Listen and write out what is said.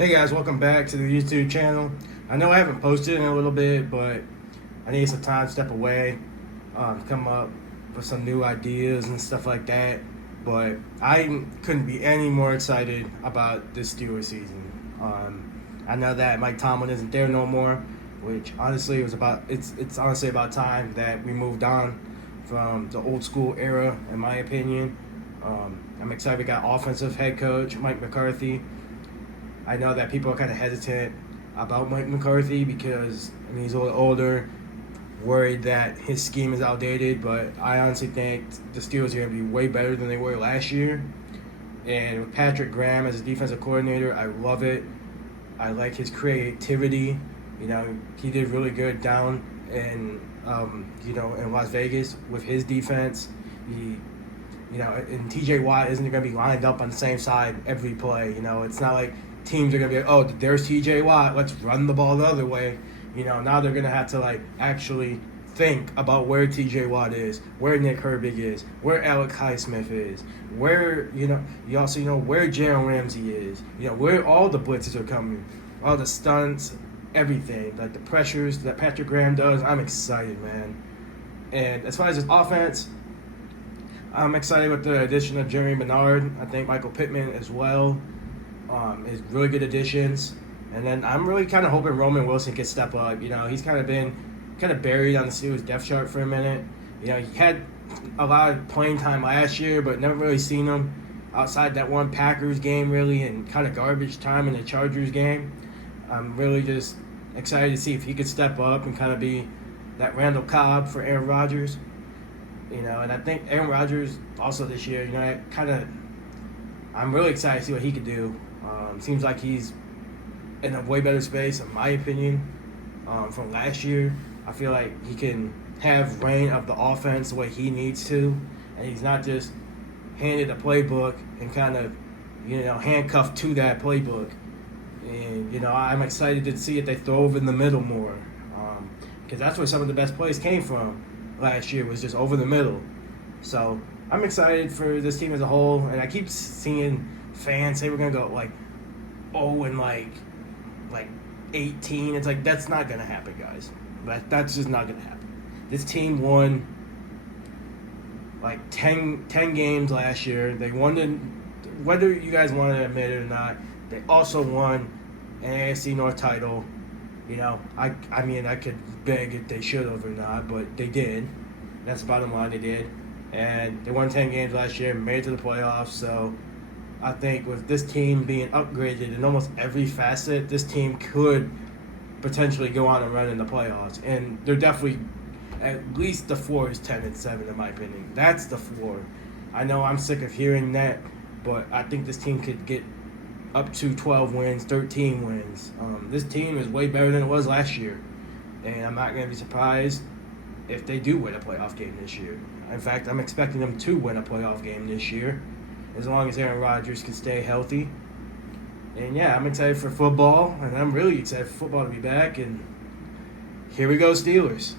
Hey guys, welcome back to the YouTube channel. I know I haven't posted in a little bit, but I need some time to step away, come up with some new ideas and stuff like that. But I couldn't be any more excited about this Steelers season. I know that Mike Tomlin isn't there no more, which honestly it's honestly about time that we moved on from the old school era, in my opinion. I'm excited we got offensive head coach Mike McCarthy. I know that people are kind of hesitant about Mike McCarthy because he's a little older, worried that his scheme is outdated. But I honestly think the Steelers are going to be way better than they were last year. And with Patrick Graham as a defensive coordinator, I love it. I like his creativity. He did really good down in Las Vegas with his defense. And TJ Watt isn't going to be lined up on the same side every play. It's not like teams are going to be like, oh, there's TJ Watt, let's run the ball the other way. Now they're going to have to actually think about where TJ Watt is, where Nick Herbig is, where Alec Highsmith is, where, you also where Jalen Ramsey is, where all the blitzes are coming, all the stunts, everything, like the pressures that Patrick Graham does. I'm excited, man. And as far as his offense, I'm excited with the addition of Jeremy Bernard. I think Michael Pittman as well is really good additions. And then I'm really kind of hoping Roman Wilson can step up. He's kind of been buried on the Steelers depth chart for a minute. He had a lot of playing time last year, but never really seen him outside that one Packers game, really, and kind of garbage time in the Chargers game. I'm really just excited to see if he could step up and kind of be that Randall Cobb for Aaron Rodgers. And I think Aaron Rodgers also this year, I'm really excited to see what he could do. Seems like he's in a way better space, in my opinion, from last year. I feel like he can have reign of the offense the way he needs to, and he's not just handed a playbook and kind of, handcuffed to that playbook. And, I'm excited to see if they throw over in the middle more, because that's where some of the best plays came from last year, was just over the middle. So I'm excited for this team as a whole, and I keep seeing fans say we're going to go 18. It's like, that's not going to happen, guys. That's just not going to happen. This team won 10 games last year. They won, whether you guys want to admit it or not, they also won an AFC North title. I could beg if they should have or not, but they did. That's the bottom line, they did. And they won 10 games last year and made it to the playoffs. So I think with this team being upgraded in almost every facet, this team could potentially go on and run in the playoffs. And they're definitely, at least the floor is 10-7 in my opinion. That's the floor. I know I'm sick of hearing that, but I think this team could get up to 12 wins, 13 wins. This team is way better than it was last year. And I'm not going to be surprised if they do win a playoff game this year. In fact, I'm expecting them to win a playoff game this year, as long as Aaron Rodgers can stay healthy. And yeah, I'm excited for football, and I'm really excited for football to be back. And here we go, Steelers.